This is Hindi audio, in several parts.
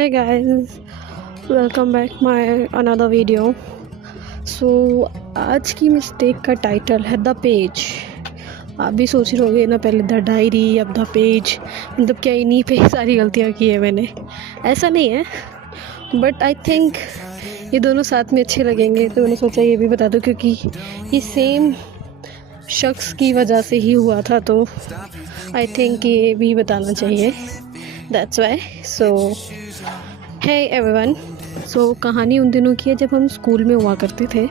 Hey guys, welcome back my another video. So आज की मिस्टेक का टाइटल है द पेज। आप भी सोच रहे होंगे ना, पहले द डायरी अब द पेज, मतलब क्या इन्हीं पे सारी गलतियाँ की है मैंने। ऐसा नहीं है, बट आई थिंक ये दोनों साथ में अच्छे लगेंगे, तो मैंने सोचा ये भी बता दूँ, क्योंकि ये सेम शख्स की वजह से ही हुआ था, तो आई थिंक ये भी बताना चाहिए। That's why. So hey everyone. So कहानी उन दिनों की है जब हम स्कूल में हुआ करते थे,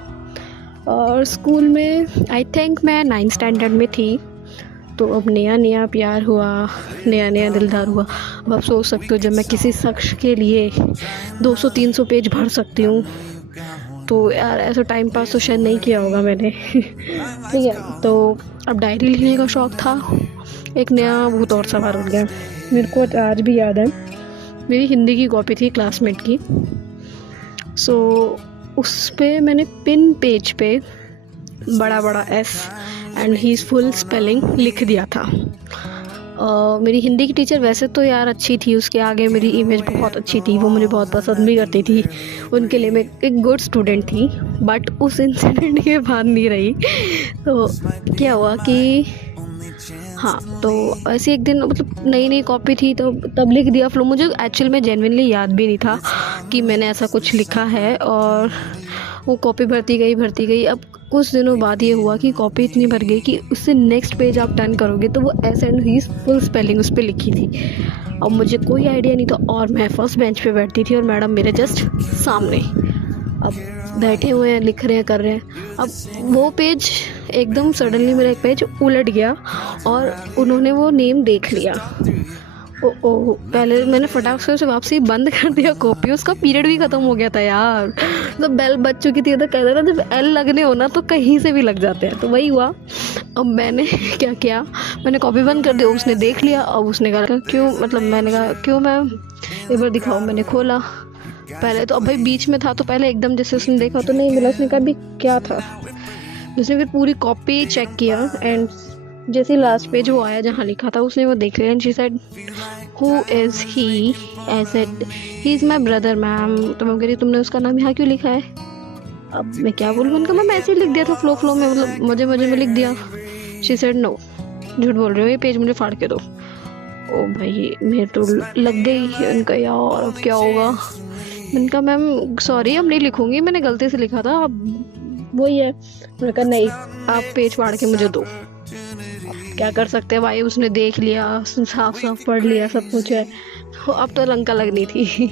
और स्कूल में आई थिंक मैं 9th स्टैंडर्ड में थी। तो अब नया नया प्यार हुआ, नया नया दिलदार हुआ। अब आप सोच सकते हो, जब मैं किसी शख्स के लिए 200-300 पेज भर सकती हूँ, तो यार ऐसा टाइम पास तो शायद नहीं किया होगा मैंने। ठीक है, तो अब डायरी लिखने का शौक़ था, एक नया भूत और सवार हो गया। मेरे को आज भी याद है, मेरी हिंदी की कॉपी थी क्लासमेट की। सो उस पे मैंने पिन पेज पे बड़ा बड़ा S and his full spelling लिख दिया था। मेरी हिंदी की टीचर वैसे तो यार अच्छी थी, उसके आगे मेरी इमेज बहुत अच्छी थी, वो मुझे बहुत पसंद भी करती थी, उनके लिए मैं एक गुड स्टूडेंट थी। बट उस इंसिडेंट के बाद नहीं रही। तो क्या हुआ कि हाँ, तो ऐसे एक दिन, मतलब नई नई कॉपी थी, तो तब लिख दिया फ्लो। मुझे एक्चुअल में जेन्युइनली याद भी नहीं था कि मैंने ऐसा कुछ लिखा है, और वो कॉपी भरती गई। अब कुछ दिनों बाद ये हुआ कि कॉपी इतनी भर गई कि उससे नेक्स्ट पेज आप टर्न करोगे तो वो S and he full spelling उस पर लिखी थी। अब मुझे कोई आइडिया नहीं था, और मैं फर्स्ट बेंच पे बैठती थी और मैडम मेरे जस्ट सामने। अब बैठे हुए हैं, लिख रहे हैं, कर रहे हैं। अब वो पेज एकदम सडनली मेरा एक पेज उलट गया और उन्होंने वो नेम देख लिया। ओ पहले मैंने फटाक से उसे वापसी बंद कर दिया कॉपी। उसका पीरियड भी ख़त्म हो गया था यार, तो बेल बज चुकी थी। तो कह रहे ना, जब L लगने हो ना तो कहीं से भी लग जाते हैं, तो वही हुआ। अब मैंने क्या किया, मैंने कॉपी बंद कर दी। उसने देख लिया। अब उसने कहा क्यों, मतलब मैंने कहा क्यों मैम, एक बार दिखाओ। मैंने खोला पहले तो, अब भाई बीच में था, तो पहले एकदम जैसे उसने देखा तो नहीं मिला। उसने कहा भी क्या था। उसने फिर पूरी कॉपी चेक किया, एंड जैसे लास्ट पेज वो आया जहाँ लिखा था, उसने वो देख लिया। And she said who is he. I said he is my brother ma'am. तो मैं कह रही, तुमने उसका नाम यहाँ क्यों लिखा है। अब मैं क्या बोलूँ, मैंने कहा मैम ऐसे ही लिख दिया था, फ्लो में, मतलब मजे में लिख दिया। शी सेड नो, झूठ बोल रहे हो, ये पेज मुझे फाड़ के दो। ओ भाई, मेरे तो लग गई। उनका यार अब क्या होगा। मैंने कहा मैम सॉरी, अब नहीं लिखूंगी, मैंने गलती से लिखा था, अब वही है। मैंने कहा नहीं, आप पेज फाड़ के मुझे दो। क्या कर सकते हैं भाई, उसने देख लिया, साफ पढ़ लिया, सब कुछ है। अब तो लंका लगनी थी।